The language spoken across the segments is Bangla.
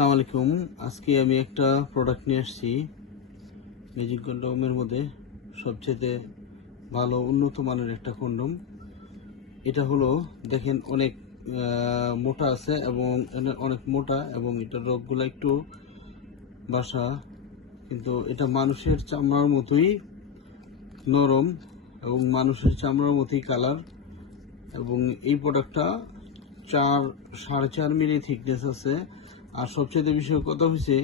আসসালামু আলাইকুম। আজকে আমি একটা প্রোডাক্ট নিয়ে আসছি ম্যাজিক কন্ডোমের মধ্যে সবচেয়ে ভালো উন্নত মানের একটা কন্ডোম। এটা হলো দেখেন অনেক মোটা আছে এবং অনেক মোটা এবং এটার রোগগুলো একটু বাসা, কিন্তু এটা মানুষের চামড়ার মতোই নরম এবং মানুষের চামড়ার মতোই কালার। এবং এই প্রোডাক্টটা 4.5 মিলি থিকনেস আছে। আর সবচেয়ে বিষয় কথা হচ্ছে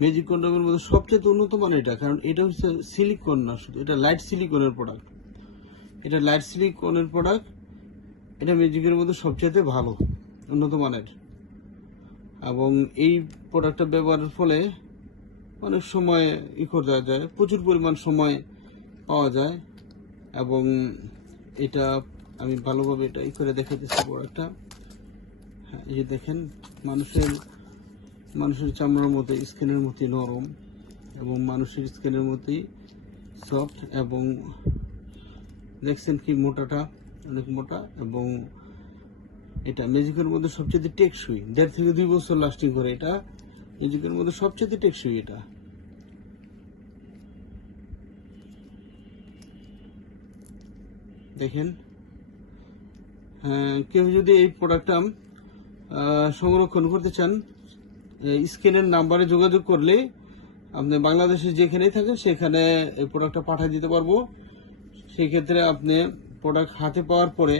ম্যাজিক কন্ডোমের মধ্যে সবচেয়ে উন্নত মানের এটা, কারণ এটা হচ্ছে সিলিকন না, শুধু এটা লাইট সিলিকনের প্রোডাক্ট। এটা লাইট সিলিকনের প্রোডাক্ট, এটা ম্যাজিকের মধ্যে সবচেয়ে ভালো উন্নত মানের। এবং এই প্রোডাক্টটা ব্যবহারের ফলে অনেক সময় করা যায়, প্রচুর পরিমাণ সময় পাওয়া যায়। এবং এটা আমি ভালোভাবে এটা করে দেখাতেছি প্রোডাক্টটা। হ্যাঁ, এই যে দেখেন মানুষের চামড়ার মতো স্কিনের মতোই নরম এবং মানুষের স্কিনের মতোই সফট। এবং দেখছেন কি মোটাটা অনেক মোটা। এবং এটা ম্যাজিকের মধ্যে সবচেয়ে টেকসই, 1.5 থেকে 2 বছর লাস্টিং করে। এটা ম্যাজিকের মধ্যে সবচেয়ে টেকসই এটা। দেখেন, কেউ যদি এই প্রোডাক্টটা সংরক্ষণ করতে চান, স্ক্রিনের নাম্বারে যোগাযোগ করলে আপনি বাংলাদেশে যেখানেই থাকেন সেখানে এই প্রোডাক্টটা পাঠিয়ে দিতে পারবো। সেই ক্ষেত্রে আপনি প্রোডাক্ট হাতে পাওয়ার পরে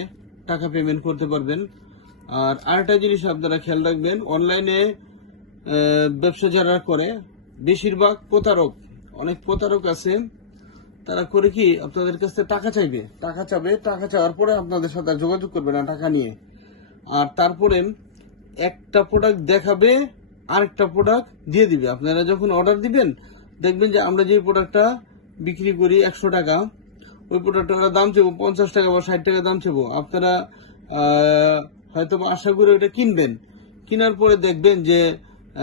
টাকা পেমেন্ট করতে পারবেন। আর আরেকটা জিনিস আপনারা খেয়াল রাখবেন, অনলাইনে ব্যবসা যারা করে বেশিরভাগ প্রতারক, অনেক প্রতারক আছে। তারা করে কি আপনাদের কাছ থেকে টাকা চাইবে, টাকা চাওয়ার পরে আপনাদের সাথে যোগাযোগ করবে না টাকা নিয়ে। আর তারপরে একটা প্রোডাক্ট দেখাবে, আরেকটা প্রোডাক্ট দিয়ে দিবে। আপনারা যখন অর্ডার দিবেন দেখবেন যে আমরা যে প্রোডাক্টটা বিক্রি করি 100 টাকা, ওই প্রোডাক্টটার দাম চাইবো 50 টাকা বা 60 টাকা দাম চাইবো। আপনারা হয়তো আশা করে ওটা কিনবেন, কেনার পরে দেখবেন যে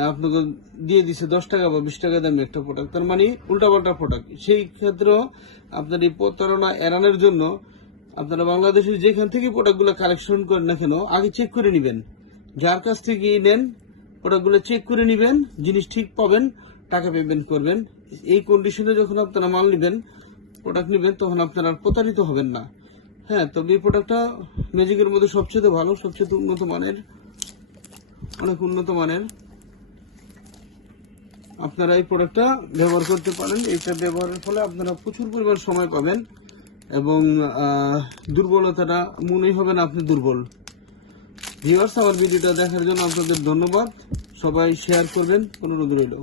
আপনাকে দিয়ে দিছে 10 টাকা বা 20 টাকা দামে একটা প্রোডাক্ট, তার মানে উল্টাপাল্টা প্রোডাক্ট। সেই ক্ষেত্রেও আপনার এই প্রতারণা এড়ানোর জন্য আপনারা বাংলাদেশের যেখান থেকে প্রোডাক্টগুলো কালেকশন করেন না কেন আগে চেক করে নেবেন। যার কাছ থেকে নেন প্রোডাক্টগুলো চেক করে নেবেন, জিনিস ঠিক পাবেন, টাকা পেমেন্ট করবেন। এই কন্ডিশনে যখন আপনারা মাল নেবেন, প্রোডাক্ট নেবেন, তখন আপনারা আর প্রতারিত হবেন না। হ্যাঁ, তবে এই প্রোডাক্টটা ম্যাজিকের মধ্যে সবচেয়ে ভালো, সবচেয়ে উন্নত মানের, অনেক উন্নত মানের। আপনারা এই প্রোডাক্টটা ব্যবহার করতে পারেন। এইটা ব্যবহারের ফলে আপনারা প্রচুর পরিমাণ সময় পাবেন এবং দুর্বলতাটা মনেই হবে না আপনি দুর্বল। ভিউয়ার্স, আমার ভিডিওটা দেখার জন্য আপনাদের ধন্যবাদ। সবাই শেয়ার করবেন, অনুরোধ রইল।